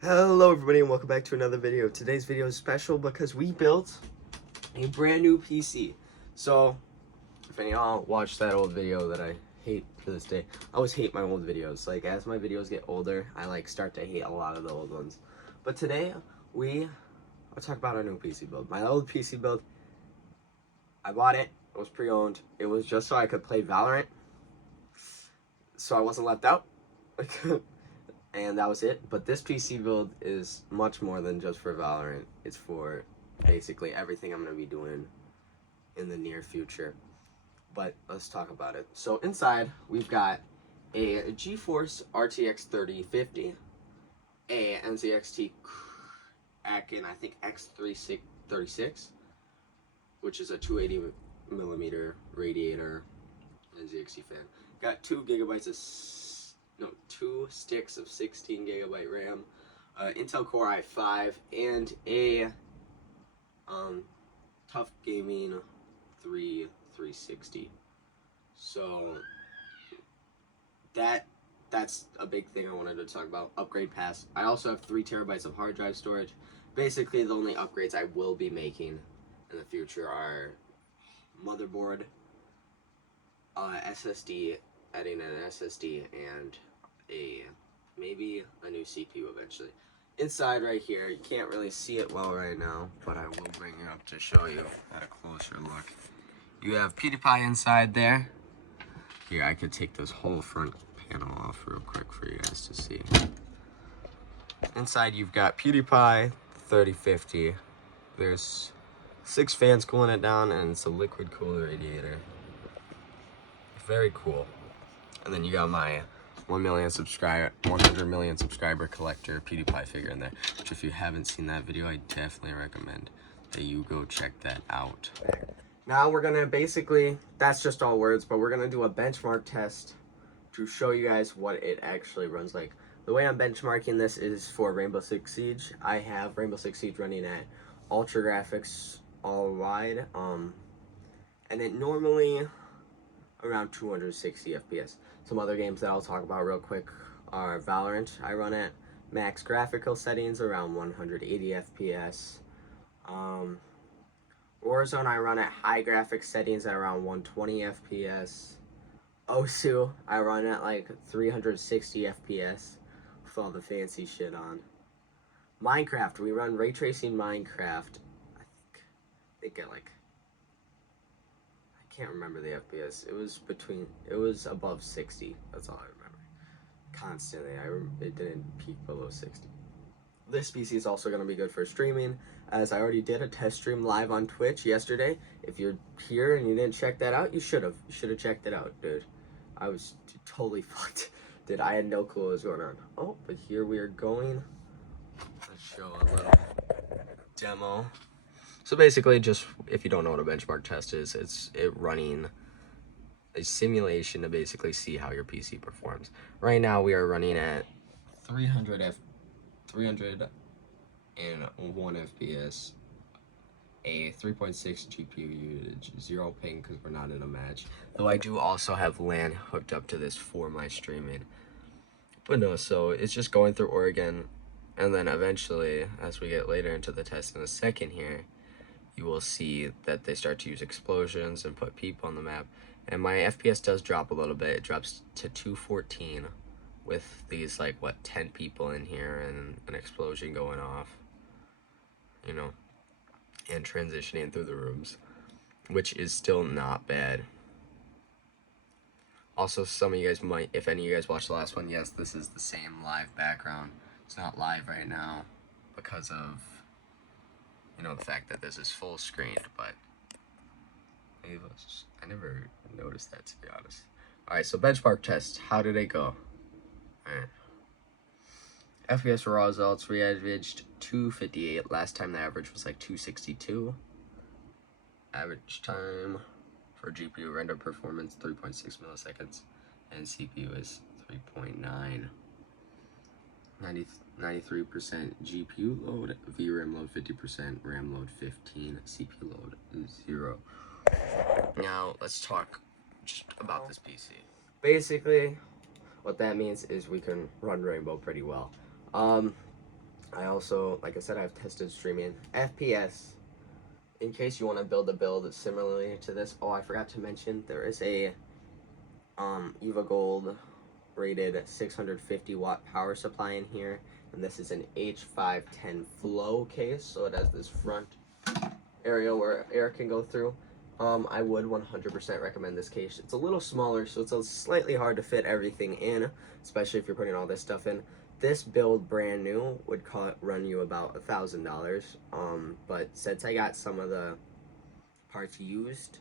Hello everybody and welcome back to another video. Today's video is special because we built a brand new PC. So, if any of y'all watched that old video that I hate to this day, I always hate my old videos. Like, as my videos get older, I start to hate a lot of the old ones. But today, I'll talk about our new PC build. My old PC build, I bought it. It was pre-owned. It was just so I could play Valorant. So I wasn't left out. And that was it. But this PC build is much more than just for Valorant. It's for basically everything I'm going to be doing in the near future. But let's talk about it. So inside, we've got a GeForce RTX 3050, a NZXT Kraken, I think X336, which is a 280 millimeter radiator NZXT fan. Got 2 sticks of 16 gigabyte RAM, Intel Core i5, and a Tough Gaming 360. So that's a big thing I wanted to talk about. Upgrade pass. I also have 3 terabytes of hard drive storage. Basically, the only upgrades I will be making in the future are motherboard, SSD, adding an SSD, and maybe a new CPU eventually. Inside right here, you can't really see it well right now, but I will bring it up to show you at a closer look. You have PewDiePie inside there. Here, I could take this whole front panel off real quick for you guys to see. Inside, you've got PewDiePie 3050. There's 6 fans cooling it down, and it's a liquid cooler radiator. Very cool. And then you got my 100 million subscriber collector PewDiePie figure in there, which if you haven't seen that video, I definitely recommend that you go check that out. Now we're gonna that's just all words, but we're gonna do a benchmark test to show you guys what it actually runs like. The way I'm benchmarking this is for Rainbow Six Siege. I have Rainbow Six Siege running at ultra graphics all wide, and it normally around 260 FPS. Some other games that I'll talk about real quick are Valorant. I run at max graphical settings around 180 FPS. Warzone I run at high graphics settings at around 120 FPS. Osu I run at like 360 FPS with all the fancy shit on. Minecraft, we run ray tracing Minecraft. I think at like, I can't remember the FPS. It was above 60. That's all I remember. Constantly, it didn't peak below 60. This PC is also going to be good for streaming, as I already did a test stream live on Twitch yesterday. If you're here and you didn't check that out, you should have. You should have checked it out, dude. I was totally fucked. Dude, I had no clue what was going on. Oh, but here we are going. Let's show a little demo. So basically, just if you don't know what a benchmark test is, it's running a simulation to basically see how your PC performs. Right now, we are running at 301 FPS, a 3.6 GPU usage, 0 ping because we're not in a match. Though I do also have LAN hooked up to this for my streaming. But no, so it's just going through Oregon, and then eventually, as we get later into the test in a second here, you will see that they start to use explosions and put people on the map. And my FPS does drop a little bit. It drops to 214 with these 10 people in here and an explosion going off, you know, and transitioning through the rooms, which is still not bad. Also, some of you guys might, if any of you guys watched the last one, yes, this is the same live background. It's not live right now because of, the fact that this is full screened, but I never noticed that, to be honest. Alright, so benchmark test. How did it go? Alright. FPS raw results, we averaged 258. Last time the average was 262. Average time for GPU render performance, 3.6 milliseconds. And CPU is 3.9. 93% GPU load, VRAM load 50%, RAM load 15, CPU load 0. Now, let's talk just about this PC. Basically, what that means is we can run Rainbow pretty well. I also, like I said, I've tested streaming FPS. In case you want to build a build similarly to this. Oh, I forgot to mention, there is a EVA Gold rated 650 watt power supply in here, and this is an H510 flow case, so it has this front area where air can go through. I would 100% recommend this case. It's a little smaller, so it's slightly hard to fit everything in, especially if you're putting all this stuff in. This build brand new would run you about $1,000, but since I got some of the parts used,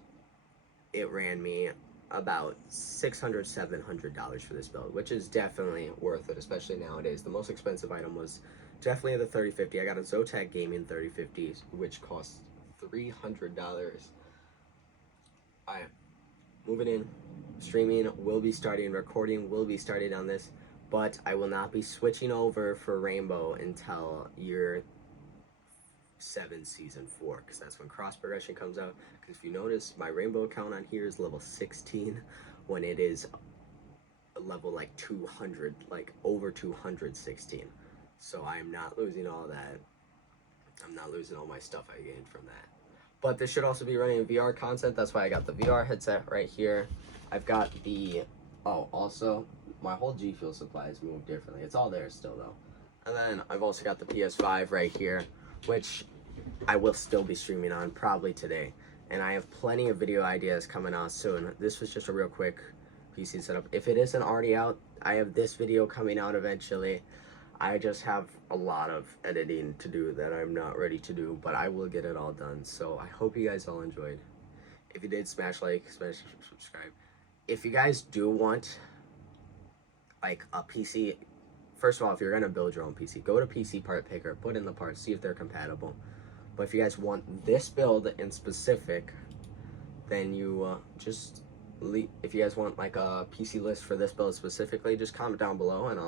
it ran me about $600-700 for this build, which is definitely worth it, especially nowadays. The most expensive item was definitely the 3050. I got a Zotac Gaming 3050, which costs $300. Alright, moving in. Streaming will be starting, recording will be starting on this, but I will not be switching over for Rainbow until year 7 season 4, because that's when cross progression comes out. Because if you notice, my Rainbow account on here is level 16 when it is a level like 200, like over 216. So I am not losing all that. I'm not losing all my stuff I gained from that. But this should also be running VR content. That's why I got the VR headset right here. I've got the, oh, also my whole G Fuel supply has moved differently. It's all there still though. And then I've also got the PS5 right here, which I will still be streaming on probably today. And I have plenty of video ideas coming out soon. This was just a real quick PC setup. If it isn't already out, I have this video coming out eventually. I just have a lot of editing to do that I'm not ready to do, but I will get it all done. So I hope you guys all enjoyed. If you did, smash like, smash subscribe. If you guys do want like a PC, first of all, if you're gonna build your own PC, go to PC Part Picker, put in the parts, see if they're compatible. But if you guys want this build in specific, then you just leave. If you guys want like a PC list for this build specifically, just comment down below and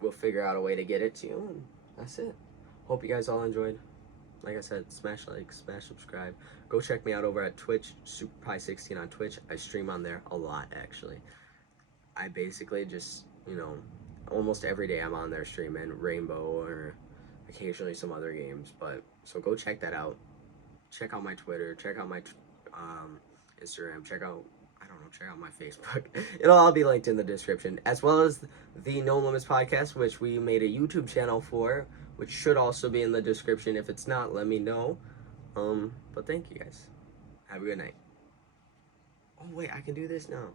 we'll figure out a way to get it to you, and that's it. Hope you guys all enjoyed. Like I said, smash like, smash subscribe. Go check me out over at Twitch, SuperPie16 on Twitch. I stream on there a lot, actually. I basically just, you know, almost every day I'm on there streaming Rainbow or occasionally some other games. But so go check that out. Check out my Twitter. Check out my Instagram. Check out my Facebook. It'll all be linked in the description, as well as the No Limits podcast, which we made a YouTube channel for, which should also be in the description. If it's not, let me know. But thank you guys. Have a good night. Oh wait, I can do this now.